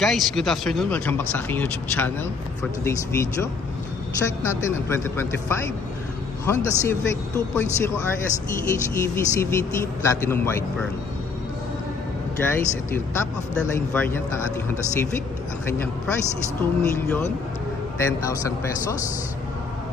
Guys, good afternoon. Welcome back sa aking YouTube channel. For today's video, check natin ang 2025 Honda Civic 2.0 RS EHEV CVT Platinum White Pearl. Guys, ito yung top of the line variant ng ating Honda Civic. Ang kanyang price is 2,010,000 pesos.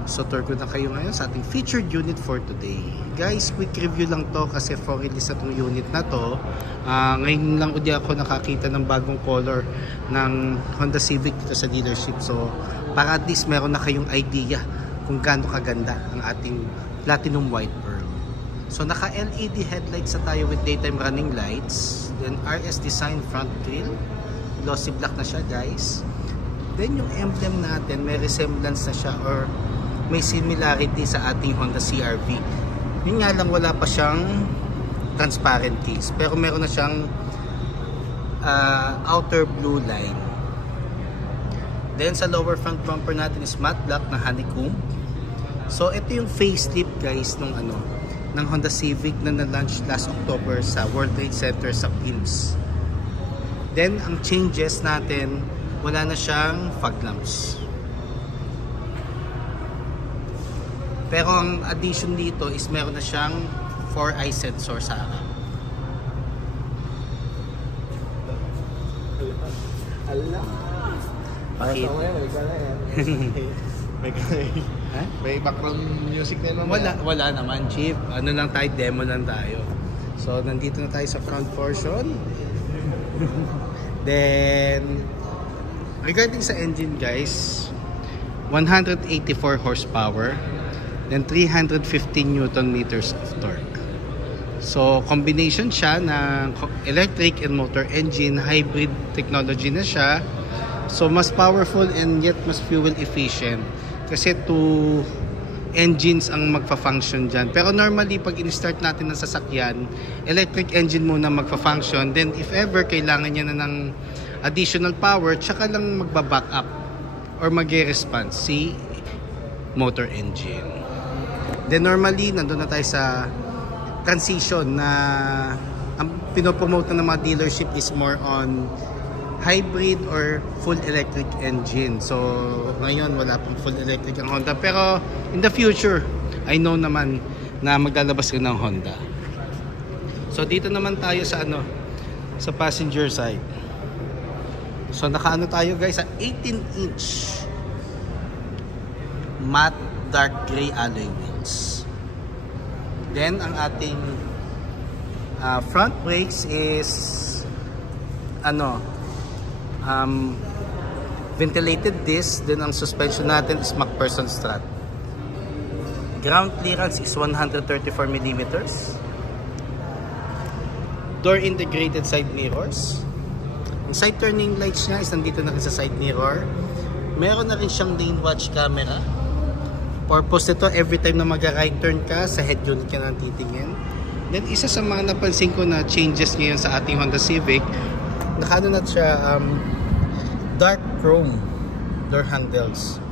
So tour ko na kayo ngayon sa ating featured unit for today. Guys, quick review lang to kasi for release na itong unit na to. Ngayon lang uli ako nakakita ng bagong color ng Honda Civic dito sa dealership. So para at least meron na kayong idea kung gaano kaganda ang ating Platinum White Pearl. So naka LED headlights na tayo with daytime running lights. Then RS design front grille. Glossy black na siya, guys. Then yung emblem natin may resemblance na siya or may similarity sa ating Honda CR-V. Yun nga lang, wala pa siyang transparent case, pero meron na siyang outer blue line. Then sa lower front bumper natin is matte black na honeycomb. So ito yung facelift, guys, ng Honda Civic na na-launch last October sa World Trade Center sa Pins. Then ang changes natin, wala na siyang fog lamps. Pero ang addition dito is meron na siyang 4-eye sensor sa harap. Allah. Bakit? May background music na naman. Wala naman, Chief. Ano lang tayo, demo lang tayo. So nandito na tayo sa front portion. Then regarding sa engine, guys, 184 horsepower. Then 315 Newton meters of torque. So combination siya ng electric and motor engine, hybrid technology na siya. So mas powerful and yet mas fuel efficient. Kasi two engines ang magfa-function dyan. Pero normally pag in-start natin ng sasakyan, electric engine muna magfa-function. Then if ever kailangan niya na ng additional power, tsaka lang magba-back up or mag-response si motor engine. Then normally, nandun na tayo sa transition na ang pinopromote na ng mga dealership is more on hybrid or full electric engine. So ngayon wala pang full electric ang Honda. Pero in the future, I know naman na maglalabas rin ng Honda. So dito naman tayo sa sa passenger side. So nakaano tayo, guys, sa 18-inch matte dark gray alloy wheels. Then ang ating front brakes is ventilated disc. Then ang suspension natin is MacPherson strut. Ground clearance is 134mm. Door integrated side mirrors. Ang side turning lights niya is nandito na rin sa side mirror. Meron na rin siyang lane watch camera. Purpose nito, every time na mag-right turn ka, sa head unit ka nang titingin. Then isa sa mga napansin ko na changes ngayon sa ating Honda Civic, nakano na siya dark chrome door handles.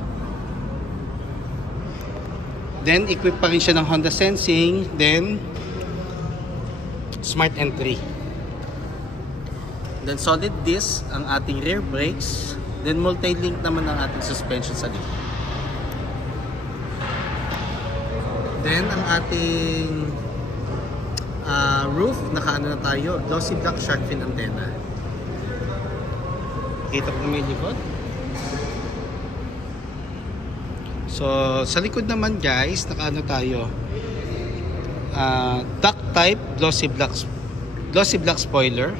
Then equipped pa rin siya ng Honda Sensing, then smart entry. Then solid disc ang ating rear brakes, then multi-link naman ang ating suspension sa likod. Then ang ating roof, nakaano na tayo, glossy black shark fin antenna. Kita po may likod. So sa likod naman, guys, nakaano tayo, duck type glossy black spoiler.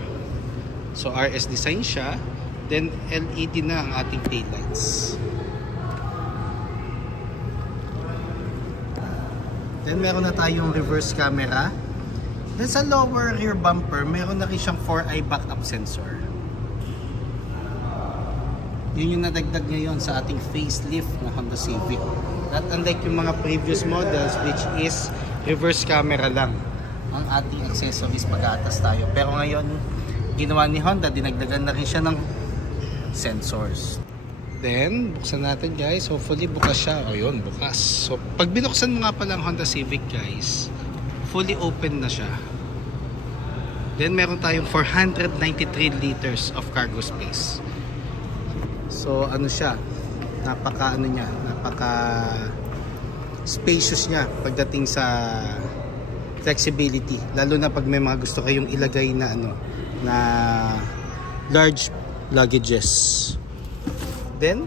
So RS design siya. Then LED na ang ating taillights. Then meron na tayong reverse camera. Then sa lower rear bumper, meron na rin siyang 4-eye backup sensor. Yun yung nadagdag ngayon sa ating facelift na Honda Civic. Not unlike yung mga previous models, which is reverse camera lang ang ating accessories pag-aatas tayo. Pero ngayon, ginawa ni Honda, dinagdagan na rin siya ng sensors. Then, buksan natin, guys. Hopefully, bukas siya. O yun, bukas. So, pag binuksan mo nga pala ang Honda Civic, guys, fully open na siya. Then meron tayong 493 liters of cargo space. So ano siya, napaka spacious niya pagdating sa flexibility, lalo na pag may mga gusto kayong ilagay na na large luggages. Then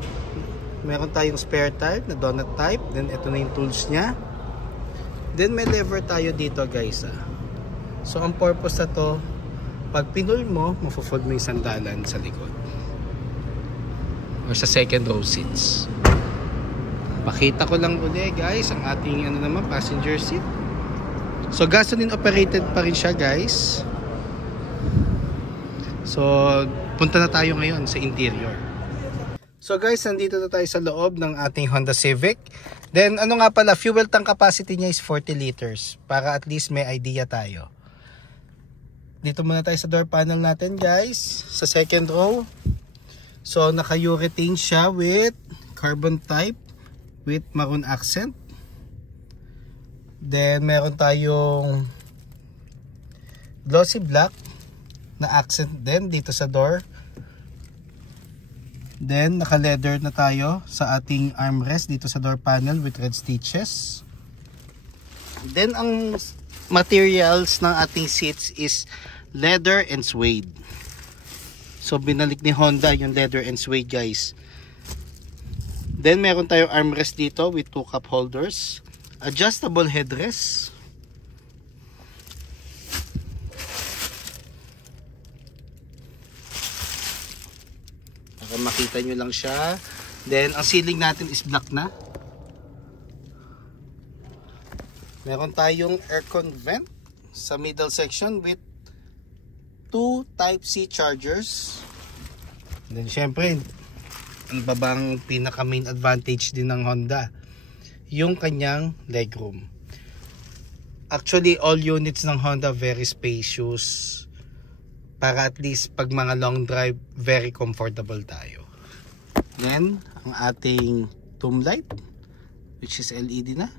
meron tayong spare type na donut type. Then ito na yung tools niya. Then may lever tayo dito guys. So ang purpose na to, pag pinul mo, mafo-fold mo yung sandalan sa likod or sa second row seats. Pakita ko lang ulit guys ang ating passenger seat. So gasoline operated pa rin siya guys. So punta na tayo ngayon sa interior. So guys, nandito na tayo sa loob ng ating Honda Civic. Then nga pala, fuel tank capacity niya is 40 liters para at least may idea tayo. Dito muna tayo sa door panel natin guys, sa second row. So naka-urethane siya with carbon type with maroon accent. Then meron tayong glossy black na accent din dito sa door. Then naka-leather na tayo sa ating armrest dito sa door panel with red stitches. Then ang materials ng ating seats is leather and suede. So binalik ni Honda yung leather and suede guys. Then meron tayong armrest dito with 2 cup holders, adjustable headrest. Para makita nyo lang siya. Then ang ceiling natin is black na. Meron tayong aircon vent sa middle section with 2 Type-C chargers. And then syempre, ano ba bang pinaka main advantage din ng Honda? Yung kanyang legroom. Actually, all units ng Honda very spacious. Para at least pag mga long drive, very comfortable tayo. Then, ang ating tomb light, which is LED na.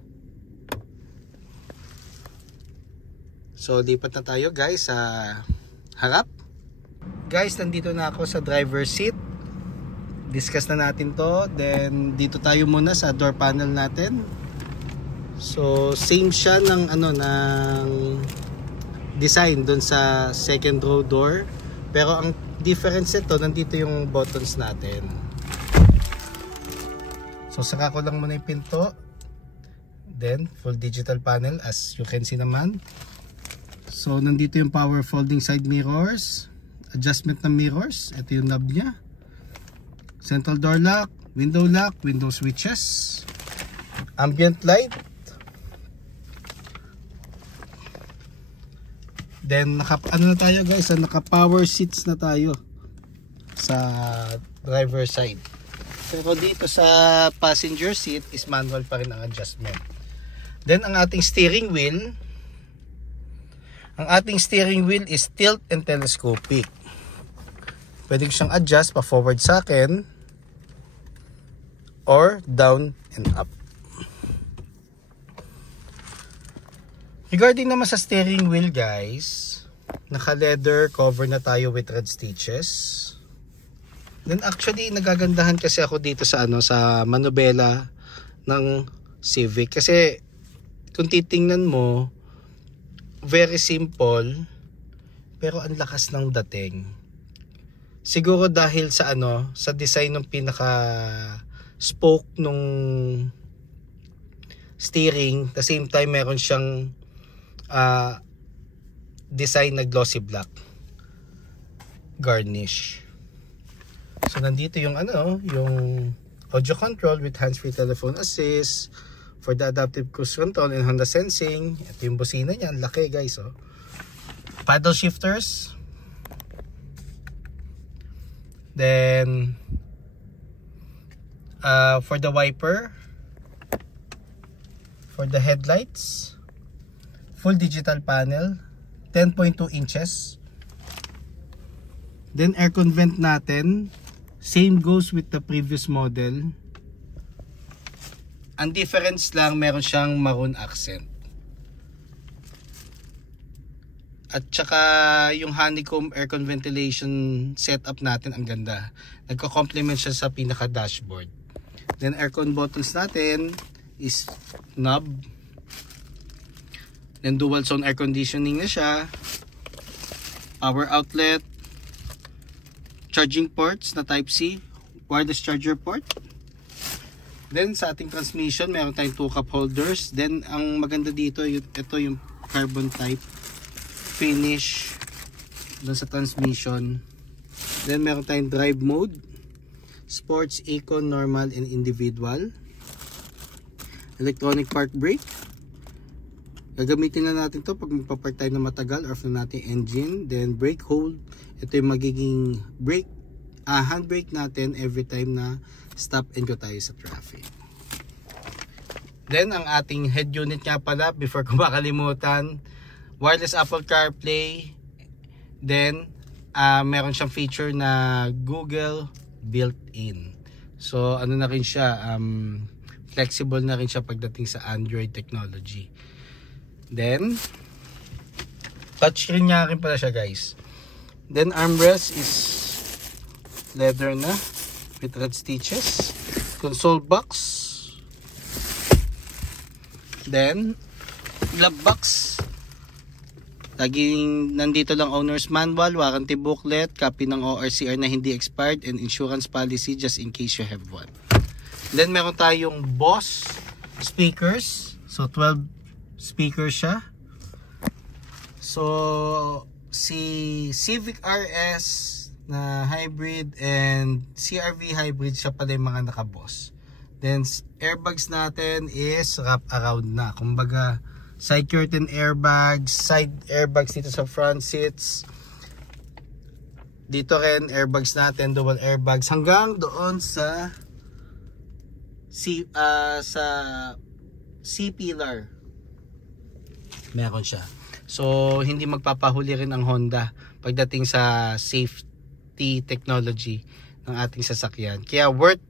So, lipat na tayo guys sa harap. Guys, nandito na ako sa driver's seat. Discuss na natin to. Then dito tayo muna sa door panel natin. So same siya ng ng design doon sa second row door. Pero ang difference nito, nandito yung buttons natin. So saka ko lang muna yung pinto. Then full digital panel as you can see naman. So nandito yung power folding side mirrors, adjustment ng mirrors. Ito yung knob niya. Central door lock, window switches, ambient light. Then naka na tayo guys, naka power seats na tayo sa driver side. Pero dito sa passenger seat is manual pa rin ang adjustment. Then ang ating steering wheel, is tilt and telescopic. Pwede ko siyang adjust pa forward sa akin or down and up. Regarding naman sa steering wheel guys, naka leather cover na tayo with red stitches. Then actually nagagandahan kasi ako dito sa sa manubela ng Civic kasi kung titingnan mo very simple pero ang lakas ng dating. Siguro dahil sa sa design ng pinaka spoke nung steering, the same time meron siyang design na glossy black garnish. So nandito yung yung audio control with hands-free telephone assist for the adaptive cruise control and Honda sensing. Ito yung busina niya, ang laki guys Paddle shifters. Then for the wiper, for the headlights, full digital panel, 10.2 inches. Then aircon vent natin, same goes with the previous model. Ang difference lang, meron siyang maroon accent. At saka yung honeycomb aircon ventilation setup natin ang ganda. Nagko-complement siya sa pinaka dashboard. Then aircon buttons natin is knob. Then dual zone air conditioning na siya. Power outlet. Charging ports na type C. Wireless charger port. Then sa ating transmission, meron tayong 2 cup holders. Then ang maganda dito, ito yung carbon type finish doon sa transmission. Then meron tayong drive mode, sports, eco, normal, and individual. Electronic park brake. Gagamitin na natin to pag magpapark tayo na matagal or off na natin engine. Then brake hold. Ito yung magiging brake, handbrake natin every time na stop and go tayo sa traffic. Then ang ating head unit nga pala, before ko makalimutan, wireless Apple CarPlay. Then meron siyang feature na Google built-in. So ano na rin siya, flexible na rin siya pagdating sa Android technology. Then touchscreen nga rin pala siya, guys. Then armrest is leather na with red stitches. Console box. Then glove box. Laging nandito lang owner's manual, warranty booklet, copy ng ORCR na hindi expired, and insurance policy just in case you have one. Then meron tayong Boss speakers. So 12 speakers siya. So si Civic RS na hybrid and CR-V hybrid siya pala yung mga naka-Boss. Then airbags natin is wrap around na. Kumbaga side curtain airbags, side airbags dito sa front seats. Dito rin airbags natin, dual airbags hanggang doon sa C-pillar. Meron siya. So hindi magpapahuli rin ang Honda pagdating sa safety technology ng ating sasakyan. Kaya worth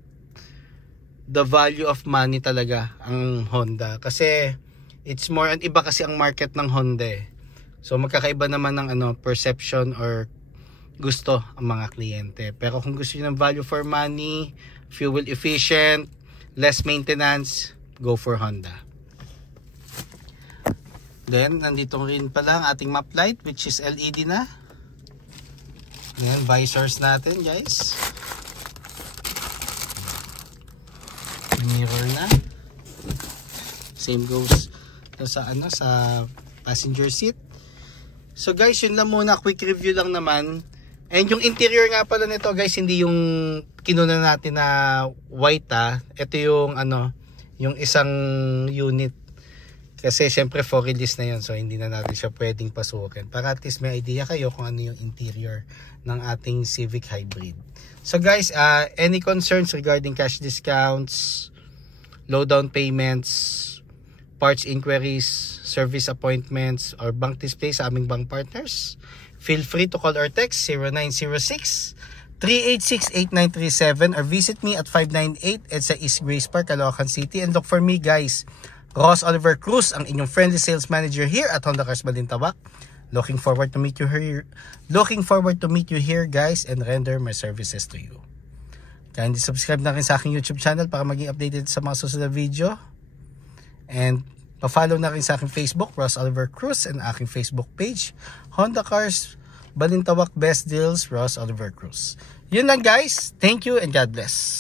the value of money talaga ang Honda, kasi it's more, and iba kasi ang market ng Honda eh. So magkakaiba naman ng perception or gusto ang mga kliyente. Pero kung gusto niyo ng value for money, fuel efficient, less maintenance, go for Honda. Then nandito rin pala ang ating map light, which is LED na. Ayan, visors natin, guys. Mirror na. Same goes sa passenger seat. So guys, yun lang muna, quick review lang naman. And yung interior nga pala nito, guys, hindi yung kinuna natin na white Ito yung yung isang unit. Kasi syempre for release na yun, so hindi na natin siya pwedeng pasukin. Para at least may idea kayo kung ano yung interior ng ating Civic Hybrid. So guys, any concerns regarding cash discounts, low down payments, parts inquiries, service appointments, or bank display sa aming bank partners, feel free to call or text 0906-386-8937 or visit me at 598 EDSA East Grace Park, Caloocan City, and look for me, guys, Ross Oliver Cruz, ang inyong friendly sales manager here at Honda Cars Balintawak. Looking forward to meet you here. Guys, and render my services to you. Kindly subscribe na rin sa aking YouTube channel para maging updated sa mga susunod na video. And pa-follow na rin sa aking Facebook, Ross Oliver Cruz, and aking Facebook page, Honda Cars Balintawak Best Deals, Ross Oliver Cruz. Yun lang, guys. Thank you and God bless.